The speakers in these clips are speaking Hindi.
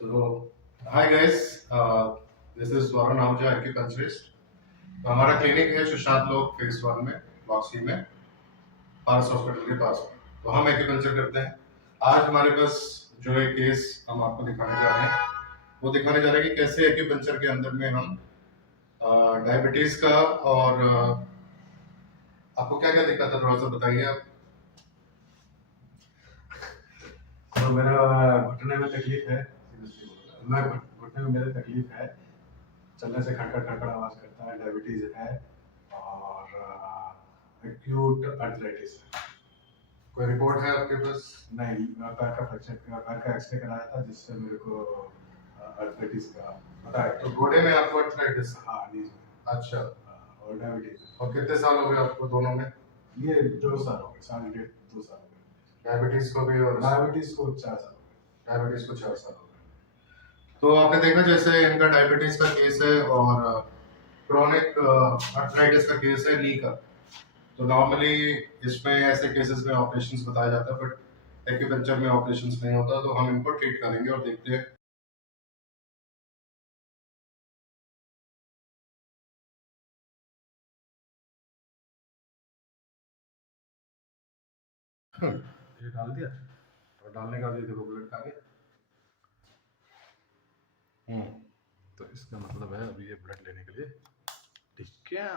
तो hi guys, this is Varun Ahuja, acupuncturist. तो हमारा क्लिनिक है सुशांत लोक फेज 1 में, ब्लॉक सी में, पारस हॉस्पिटल के पास में। तो हम एक्यूपंक्चर करते हैं। आज हमारे पास जो एक केस हम आपको दिखाने जा रहे हैं, वो दिखाने जा रहे हैं कि कैसे एक्यूपंक्चर के अंदर में हम डायबिटीज का और आपको क्या क्या दिक्कत है, थोड़ा सा बताइए आप। तो मेरा घुटने में तकलीफ है। मैं घुटने में मेरे तकलीफ है। चलने से खड़खड़ खड़खड़ आवाज करता है। डायबिटीज है और एक्यूट अर्थराइटिस है। कोई रिपोर्ट है आपके पास? नहीं, पैर का फ्रैक्चर, पैर का एक्सरे कराया था जिससे मेरे को अर्थराइटिस का पता है। तो घोड़े में आपको अर्थराइटिस? हाँ, नीज में। अच्छा। और डायबिटीज। और कितने साल हो गए आपको दोनों में? ये 2 साल हो गए, साल डेढ़ 2 साल हो गए। डायबिटीज को भी और डायबिटीज को 4 साल हो गए। डायबिटीज को 4 साल हो गए। तो आपने देखा जैसे इनका डायबिटीज का केस है और क्रोनिक अर्थराइटिस का केस है, नी का। तो नॉर्मली इसमें ऐसे केसेस में ऑपरेशंस बताया जाता है, बट एक्यूपंक्चर में ऑपरेशंस नहीं होता। तो हम इनको ट्रीट करेंगे और देखते हैं। ये डाल दिया और डालने का भी देखो ब्लड आ गया। तो इसका मतलब है अभी ये ब्लड लेने के लिए ठीक है।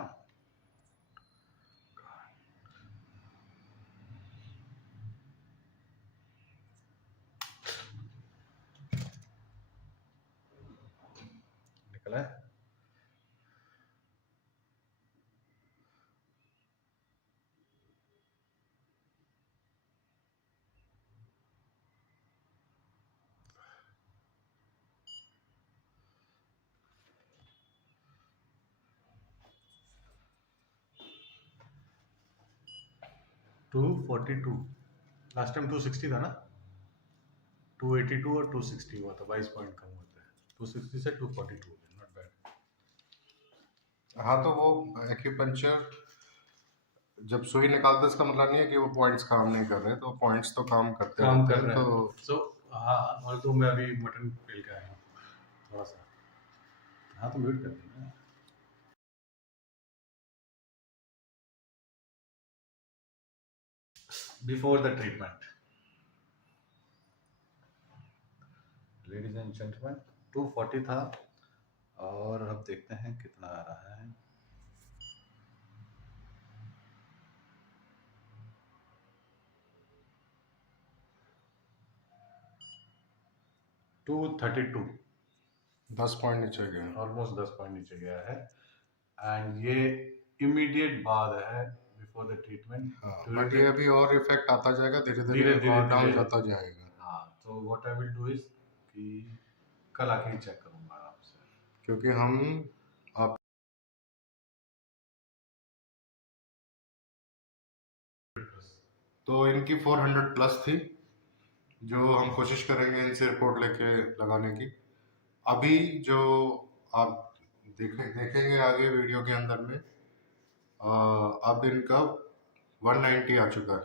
निकला है। टू 42। लास्ट टाइम 260 था ना। 282 और 260 हुआ था, 22 पॉइंट कम होता है। 260 से 242, नॉट बैड। हाँ, तो वो एक्यूपंक्चर जब सुई निकालते इसका मतलब नहीं है कि वो पॉइंट्स काम नहीं कर रहे, तो पॉइंट्स तो काम करते काम रहते कर हैं। रहे तो हैं। सो हाँ, और तो मैं अभी मटन पेल के आया हूँ थोड़ा सा। हाँ, तो म्यूट कर देना। Before the treatment, ladies and gentleman, 240 था और अब देखते हैं कितना आ रहा है। 232, 10 पॉइंट नीचे गए। ऑलमोस्ट 10 पॉइंट नीचे गया है। एंड ये इमीडिएट बाद है, बिफोर द ट्रीटमेंट। हाँ, बट ये अभी और इफेक्ट आता जाएगा, धीरे धीरे धीरे धीरे और डाउन धीरे जाता जाएगा। हाँ, तो what I will do is कि कल आके ही चेक करूंगा आराम से, क्योंकि हम आप तो इनकी 400 प्लस थी, जो हम कोशिश करेंगे इनसे रिपोर्ट लेके लगाने की। अभी जो आप देखेंगे आगे वीडियो के अंदर में, अब इनका 190 आ चुका है।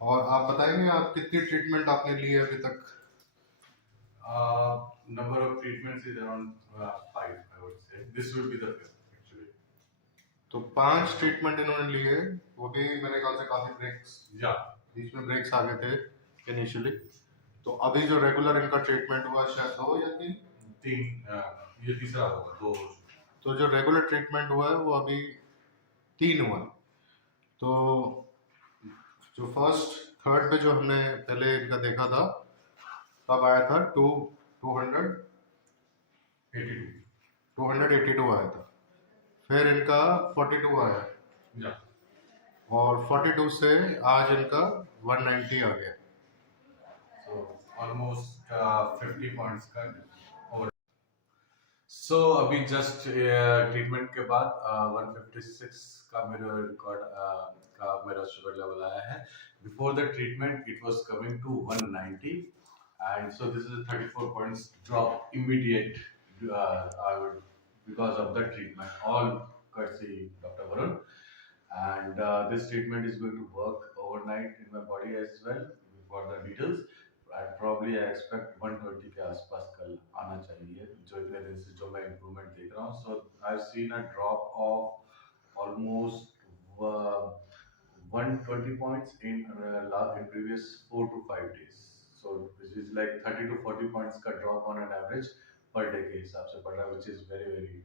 और आप बताएंगे आप कितनी ट्रीटमेंट आपने ली है अभी तक? number of treatments is around 5, I would say. This will be the 5th actually. तो 5 ट्रीटमेंट इन्होंने लिए, वो भी मेरे ख्याल से काफी ब्रेक्स, या बीच में ब्रेक्स आ गए थे इनिशियली। तो अभी जो रेगुलर इनका ट्रीटमेंट हुआ शायद 2 या 3। 3, ये तीसरा होगा, 2 हो चुके। तो जो रेगुलर ट्रीटमेंट हुआ है वो अभी 3 हुआ। तो जो फर्स्ट थर्ड पे जो हमने पहले इनका देखा था, तब आया था 282 आया था। फिर इनका 42 आया, या और 42 से आज इनका 190 आ गया। so almost 50 points का over. So अभी जस्ट ट्रीटमेंट के बाद 156 का मेरा रिकॉर्ड का मेरा शुगर लेवल आया है। Before the treatment it was coming to 190, and so this is a 34 points drop immediate, I would, because of the treatment, all courtesy Dr. Varun. And this treatment is going to work overnight in my body as well. For the details, probably I expect 120 के आसपास कल आना चाहिए, जो इतने दिन से जो मैं इम्प्रूवमेंट देख रहा हूँ. So I've seen a drop of almost 120 points in previous 4 to 5 days. So this is like 30 to 40 points का drop on an average per day के हिसाब से पड़ रहा है, which is very very